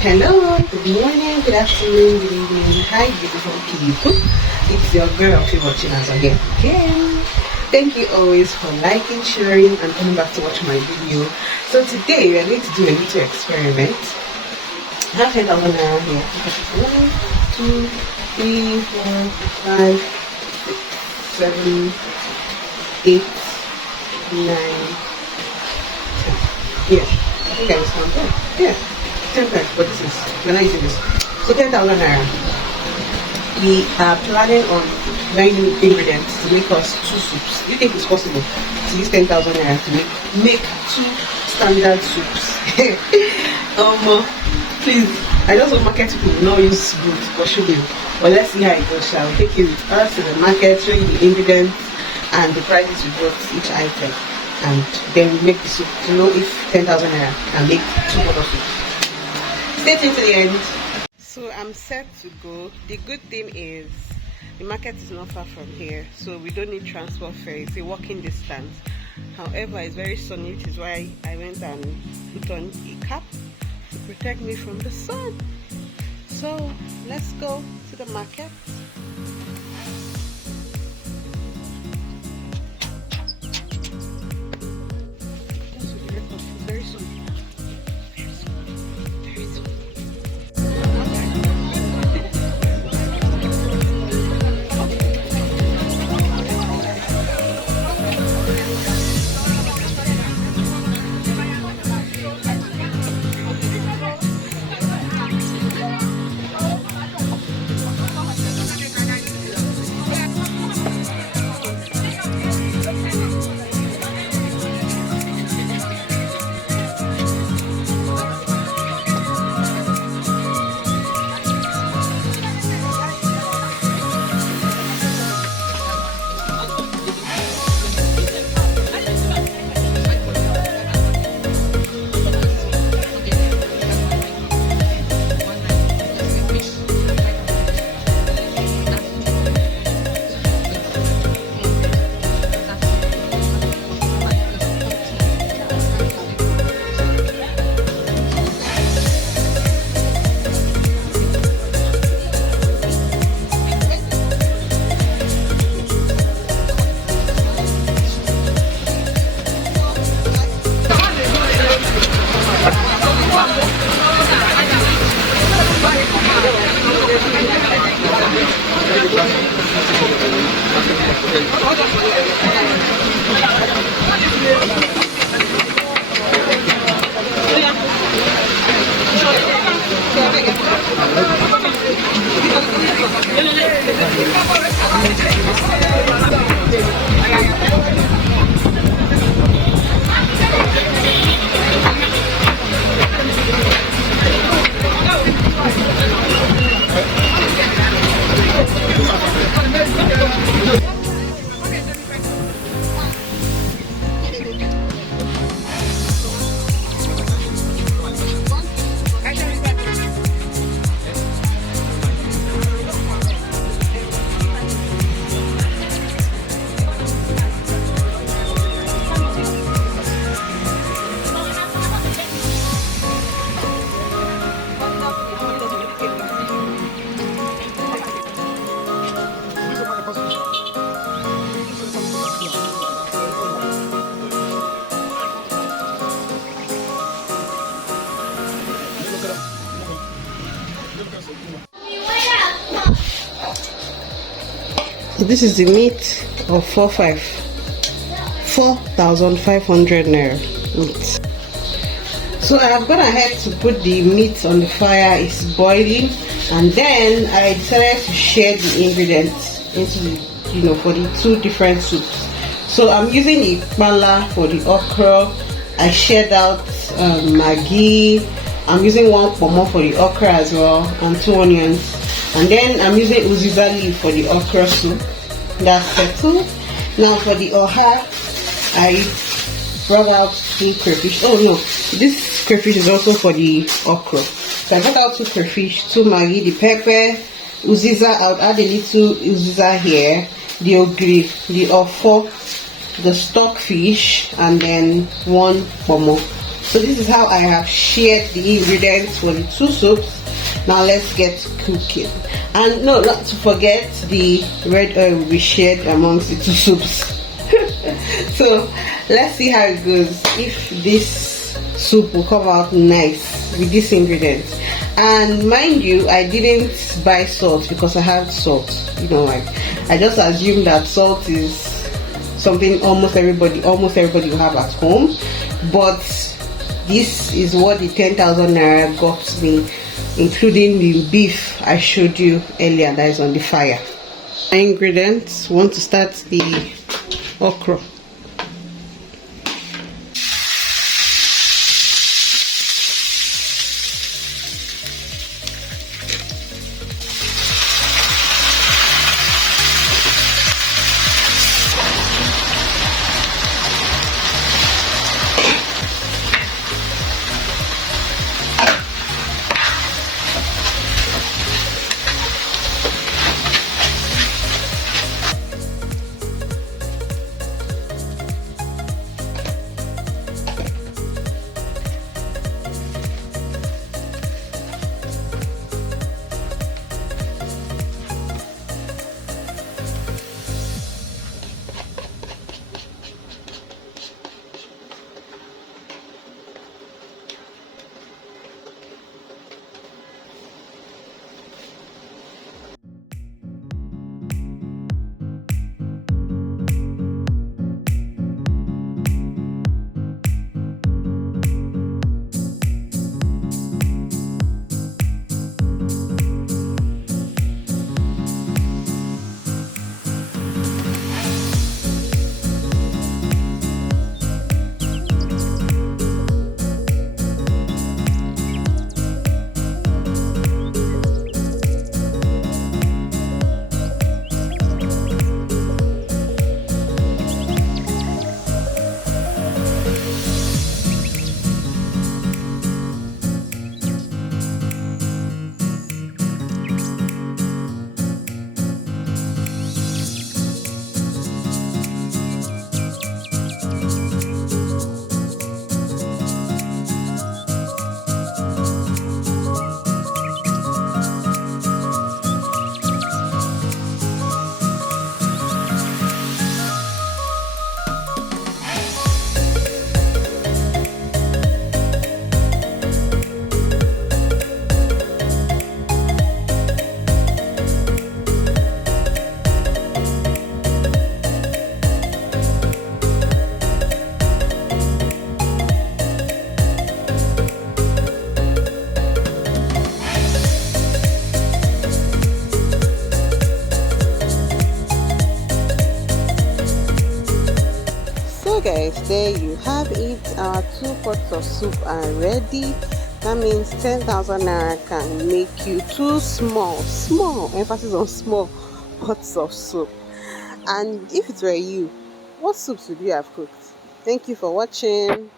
Hello, good morning, good afternoon, good evening. Hi, beautiful people. It's your girl if you're watching us again. Thank you always for liking, sharing, and coming back to watch my video. So today we are going to do a little experiment. I have 10,000 naira here. 1, 2, 3, 4, 5, 6, 7, 8, 9, 10. Yeah, I think I was counting. Yeah. 10 pence, but this is, we're not using this. So 10,000 naira. We are planning on buying ingredients to make us 2 soups. Do you think it's possible to use 10,000 naira to make 2 standard soups? Please, I just want market people will not use good for sugar. But let's see how it goes. Shall we take you with us to the market, show you the ingredients and the prices we bought each item, and then we make the soup to know if 10,000 naira can make 2 bottle soups. Stay tuned to the end. So I'm set to go. The good thing is the market is not far from here, so we don't need transport fare. It's a walking distance. However, it's very sunny, which is why I went and put on a cap to protect me from the sun. So let's go to the market. Very sunny. This is the meat of 4,500 naira meat. So I have gone ahead to put the meat on the fire. It's boiling, and then I decided to share the ingredients into for the 2 different soups. So I'm using the pala for the okra. I shared out maggi. I'm using 1 pomo for the okra as well, and 2 onions. And then I'm using uziza leaf for the okra soup. That's settled. Now for the oha, I brought out 2 crayfish. Oh no, this crayfish is also for the okra. So I brought out 2 crayfish, 2 maggi, the pepper, uziza. I'll add a little uziza here, the ogiri, the ofo, the stockfish, and then 1 pomo. So this is how I have shared the ingredients for the two soups. Now let's get cooking. And no, not to forget the red oil we shared amongst the two soups. So let's see how it goes, if this soup will come out nice with these ingredients. And mind you, I didn't buy salt because I have salt. You know, like I just assumed that salt is something almost everybody will have at home. But this is what the 10,000 naira got me, including the beef I showed you earlier that is on the fire. Ingredients: want to start the okra. Guys, there you have it. Our 2 pots of soup are ready. That means 10,000 naira can make you 2 small, emphasis on small, pots of soup. And if it were you, what soups would you have cooked? Thank you for watching.